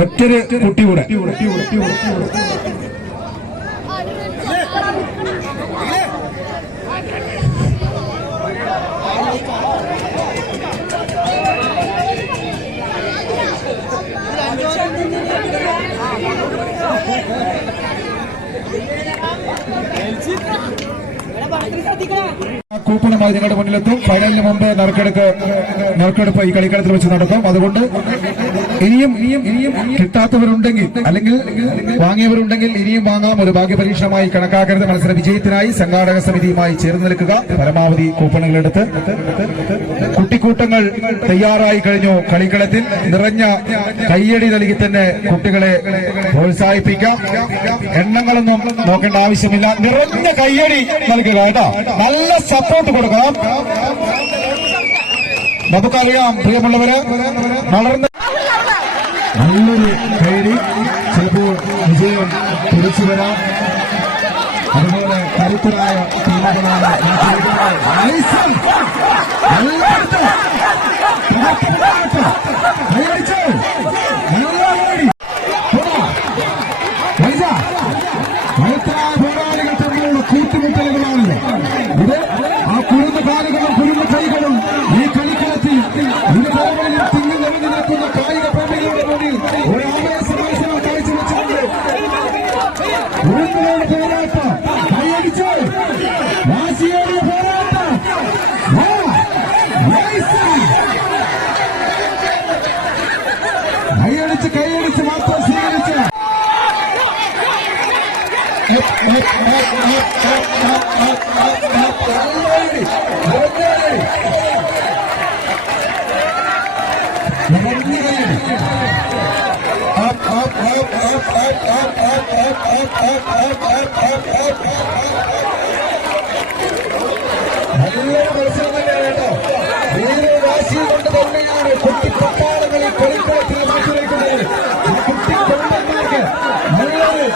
ഒറ്റൊരു കുട്ടി കൂടെ. കൂപ്പണുമായി നിങ്ങളുടെ മുന്നിലെത്തും. ഫൈനലിന് മുമ്പ് നറുക്കെടുപ്പ് ഈ കളിക്കളത്തിൽ വെച്ച് നടക്കും. അതുകൊണ്ട് ഇനിയും കിട്ടാത്തവരുണ്ടെങ്കിൽ അല്ലെങ്കിൽ വാങ്ങിയവരുണ്ടെങ്കിൽ ഇനിയും വാങ്ങാം. ഒരു ഭാഗ്യപരീക്ഷണമായി കണക്കാക്കരുത്. മത്സര വിജയത്തിനായി സംഘാടക സമിതിയുമായി ചേർന്ന് നിൽക്കുക. പരമാവധി കൂപ്പണുകളെടുത്ത് കുട്ടിക്കൂട്ടങ്ങൾ തയ്യാറായി കഴിഞ്ഞു. കളിക്കളത്തിൽ നിറഞ്ഞ കയ്യടി നൽകി തന്നെ കുട്ടികളെ പ്രോത്സാഹിപ്പിക്കാം. എണ്ണങ്ങളൊന്നും നോക്കേണ്ട ആവശ്യമില്ല. നിറഞ്ഞ കയ്യടി നൽകുക കേട്ടോ. നല്ല സപ്പോർട്ട് കൊടുക്കണം. നമുക്കറിയാം പ്രിയമുള്ളവര്, വളർന്ന നല്ലൊരു കയ്യടി ചിലപ്പോൾ വിജയം തിരിച്ചു വരാം. അതുപോലെ കരുത്തരായ ടീമുകളാണ് പോരാളികൾ തമ്മിലുള്ള കൂട്ടുമുട്ടലുകളാണല്ലോ ഇത്. ആ കുരുന്ന കാലുകളും കുരുന്ന കൈകളും ഈ കളിക്കളത്തിൽ ഇരുപേരും തിങ്ങി നിറഞ്ഞു നിൽക്കുന്ന കായിക പ്രേമികളുടെ മുന്നിൽ ഒരു ആവേശ മത്സരം കാഴ്ചവെച്ചിട്ടുണ്ട്. ഉരുന്നോട് പോരാട്ടം, കൈയടിച്ച് വാശിയേറിയ പോരാട്ടം, കൈയടിച്ച് മാത്രം സ്വീകരിച്ച് നല്ലൊരു മത്സരം തന്നെയാണ് കേട്ടോ. വേറെ രാശി കൊണ്ട് തന്നെയാണ് കുട്ടിപ്പട്ടാളങ്ങളിൽ കളിക്കളത്തിൽ മാറ്റിവെക്കുന്നത്. കുട്ടിക്കൊണ്ടന്മാർക്ക് നല്ലൊരു